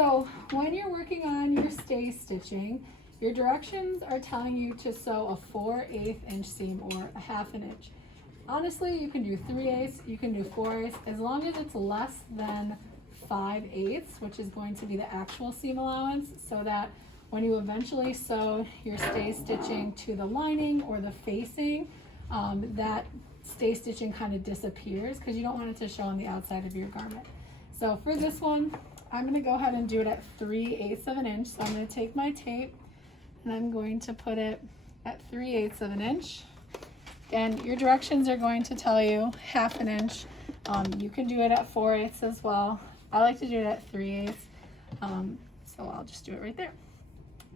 So when you're working on your stay stitching, your directions are telling you to sew a 4/8 inch seam or a 1/2 inch. Honestly, you can do 3/8, you can do 4/8, as long as it's less than 5/8, which is going to be the actual seam allowance, so that when you eventually sew your stay stitching to the lining or the facing, that stay stitching kind of disappears because you don't want it to show on the outside of your garment. So for this one, I'm going to go ahead and do it at 3/8 of an inch. So I'm going to take my tape and I'm going to put it at 3/8 of an inch. And your directions are going to tell you 1/2 inch. You can do it at 4/8 as well. I like to do it at 3/8, so I'll just do it right there.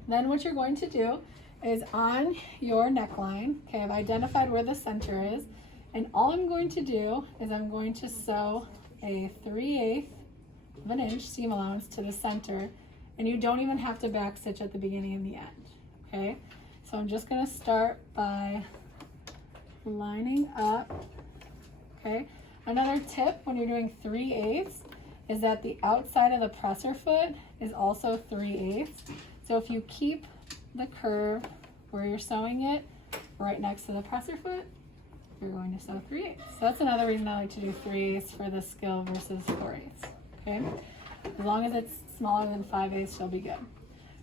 Then what you're going to do is on your neckline, okay, I've identified where the center is, and all I'm going to do is I'm going to sew a 3/8 of an inch seam allowance to the center, and you don't even have to back stitch at the beginning and the end, okay? So I'm just going to start by lining up, okay? Another tip when you're doing 3/8 is that the outside of the presser foot is also 3/8. So if you keep the curve where you're sewing it right next to the presser foot, you're going to sew 3/8. So that's another reason I like to do 3/8 for this skill versus 4/8. Okay, as long as it's smaller than 5/8, she'll be good.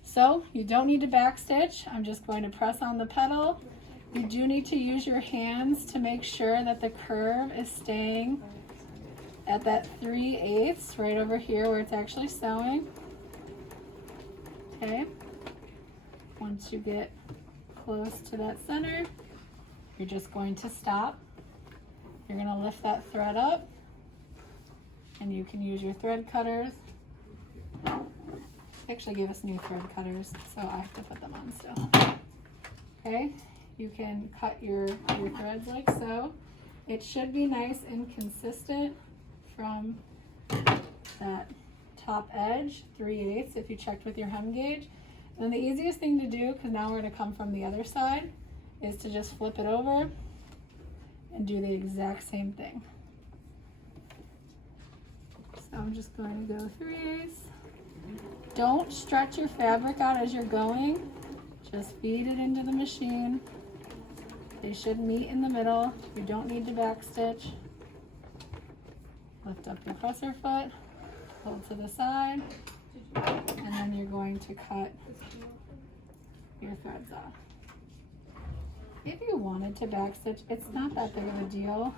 So you don't need to back stitch. I'm just going to press on the pedal. You do need to use your hands to make sure that the curve is staying at that 3/8 right over here where it's actually sewing. Okay, once you get close to that center, you're just going to stop. You're going to lift that thread up, and you can use your thread cutters. They actually gave us new thread cutters, so I have to put them on still. Okay, you can cut your threads like so. It should be nice and consistent from that top edge, 3/8 if you checked with your hem gauge. And then the easiest thing to do, because now we're going to come from the other side, is to just flip it over and do the exact same thing. So I'm just going to go 3/8. Don't stretch your fabric out as you're going. Just feed it into the machine. They should meet in the middle. You don't need to back stitch. Lift up your presser foot, pull to the side, and then you're going to cut your threads off. If you wanted to back stitch, it's not that big of a deal,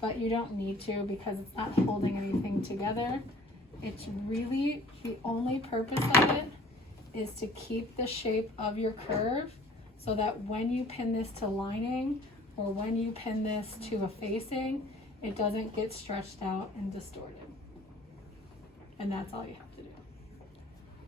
but you don't need to because it's not holding anything together. It's really, the only purpose of it is to keep the shape of your curve so that when you pin this to lining or when you pin this to a facing, it doesn't get stretched out and distorted. And that's all you have to do.